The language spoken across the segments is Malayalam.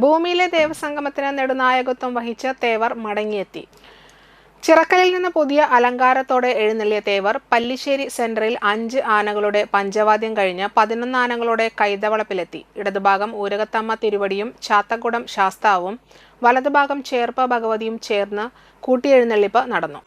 ഭൂമിയിലെ ദേവസംഗമത്തിന് നെടുനായകത്വം വഹിച്ച തേവർ മടങ്ങിയെത്തി. ചിറക്കലിൽ നിന്ന് പുതിയ അലങ്കാരത്തോടെ എഴുന്നള്ളിയ തേവർ പല്ലിശ്ശേരി സെന്ററിൽ 5 ആനകളുടെ പഞ്ചവാദ്യം കഴിഞ്ഞ് 11 ആനകളുടെ കൈതവളപ്പിലെത്തി. ഇടതുഭാഗം ഊരകത്തമ്മ തിരുവടിയും ചാത്തക്കുടം ശാസ്താവും വലതുഭാഗം ചേർപ്പ ഭഗവതിയും ചേർന്ന് കൂട്ടിയെഴുന്നള്ളിപ്പ് നടന്നു.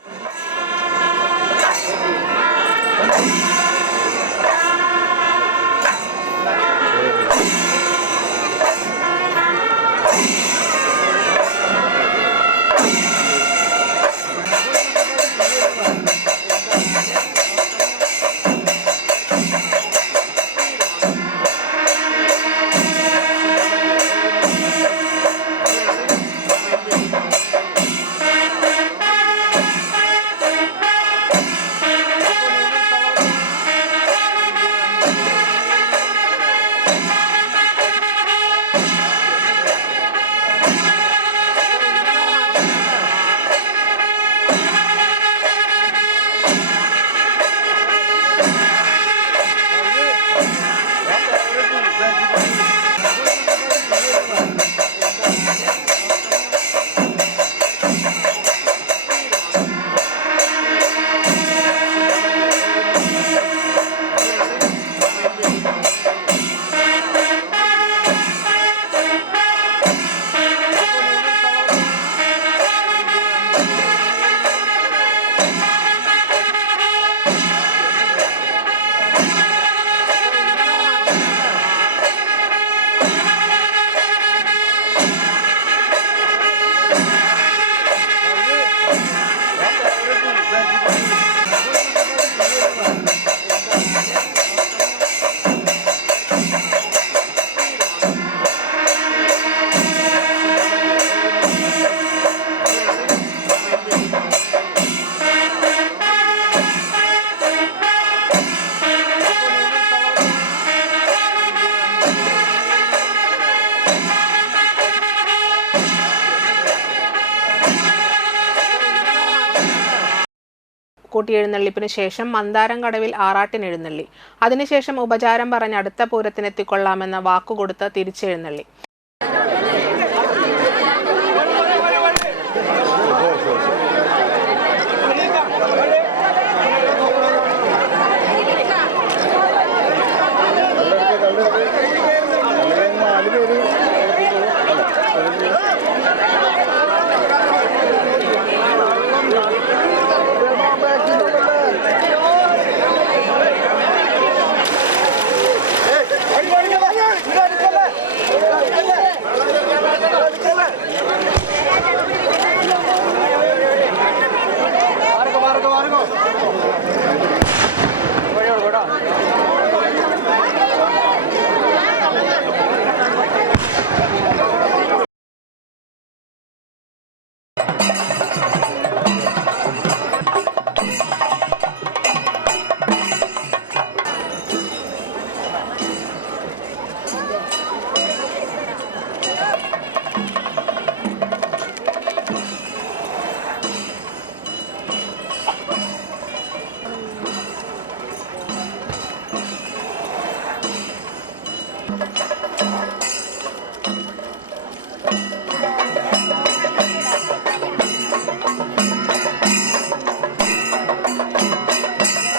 കൂട്ടിയെഴുന്നള്ളിപ്പിന് ശേഷം മന്ദാരം കടവിൽ ആറാട്ടിനെഴുന്നള്ളി. അതിനുശേഷം ഉപചാരം പറഞ്ഞ് അടുത്ത പൂരത്തിനെത്തിക്കൊള്ളാമെന്ന വാക്കുകൊടുത്ത് തിരിച്ചെഴുന്നള്ളി.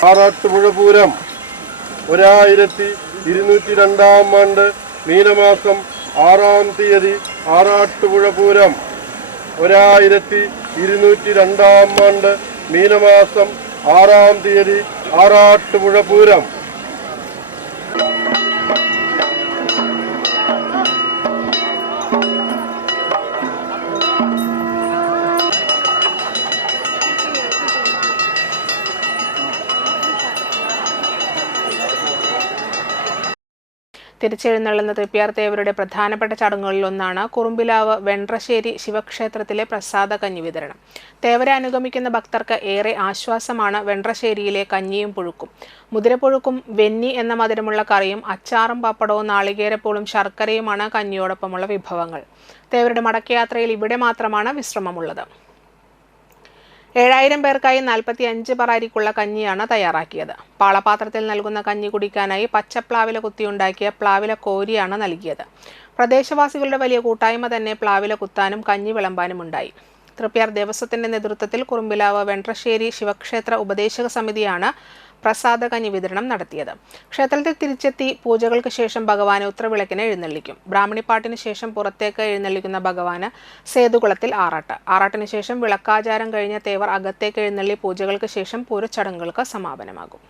ആറാട്ടുപുഴ പൂരം 1202 ആണ്ട് മീനമാസം 6-ാം തീയതി ആറാട്ടുപുഴ പൂരം 1202 ആണ്ട് മീനമാസം 6-ാം തീയതി ആറാട്ടുപുഴ പൂരം. തിരിച്ചെഴുന്നള്ളുന്ന തൃപ്പ്യാർ തേവരുടെ പ്രധാനപ്പെട്ട ചടങ്ങുകളിലൊന്നാണ് കുറുമ്പിലാവ് വെണ്ട്രശ്ശേരി ശിവക്ഷേത്രത്തിലെ പ്രസാദ കഞ്ഞി വിതരണം. തേവരെ അനുഗമിക്കുന്ന ഭക്തർക്ക് ഏറെ ആശ്വാസമാണ് വെണ്ട്രശ്ശേരിയിലെ കഞ്ഞിയും പുഴുക്കും. മുതിരപ്പുഴുക്കും വെന്നി എന്ന മധുരമുള്ള കറിയും അച്ചാറും പപ്പടവും നാളികേരപ്പൂളും ശർക്കരയുമാണ് കഞ്ഞിയോടൊപ്പമുള്ള വിഭവങ്ങൾ. തേവരുടെ മടക്കയാത്രയിൽ ഇവിടെ മാത്രമാണ് വിശ്രമമുള്ളത്. 7000 പേർക്കായി 45 പറ അരിക്കുള്ള കഞ്ഞിയാണ് തയ്യാറാക്കിയത്. പാളപാത്രത്തിൽ നൽകുന്ന കഞ്ഞി കുടിക്കാനായി പച്ചപ്ലാവില കുത്തിയുണ്ടാക്കിയ പ്ലാവില കോരിയാണ് നൽകിയത്. പ്രദേശവാസികളുടെ വലിയ കൂട്ടായ്മ തന്നെ പ്ലാവില കുത്താനും കഞ്ഞി വിളമ്പാനും ഉണ്ടായി. തൃപ്യാർ ദേവസ്വത്തിന്റെ നേതൃത്വത്തിൽ കുറുമ്പിലാവ് വെണ്ട്രശ്ശേരി ശിവക്ഷേത്ര ഉപദേശക സമിതിയാണ് പ്രസാദ കഞ്ഞി വിതരണം നടത്തിയത്. ക്ഷേത്രത്തിൽ തിരിച്ചെത്തി പൂജകൾക്ക് ശേഷം ഭഗവാനെ ഉത്രവിളക്കിന് എഴുന്നള്ളിക്കും. ബ്രാഹ്മണിപ്പാട്ടിന് ശേഷം പുറത്തേക്ക് എഴുന്നള്ളിക്കുന്ന ഭഗവാന് സേതുകുളത്തിൽ ആറാട്ട്. ആറാട്ടിന് ശേഷം വിളക്കാചാരം കഴിഞ്ഞ തേവർ അകത്തേക്ക് എഴുന്നള്ളി പൂജകൾക്ക് ശേഷം പൂരച്ചടങ്ങുകൾക്ക് സമാപനമാകും.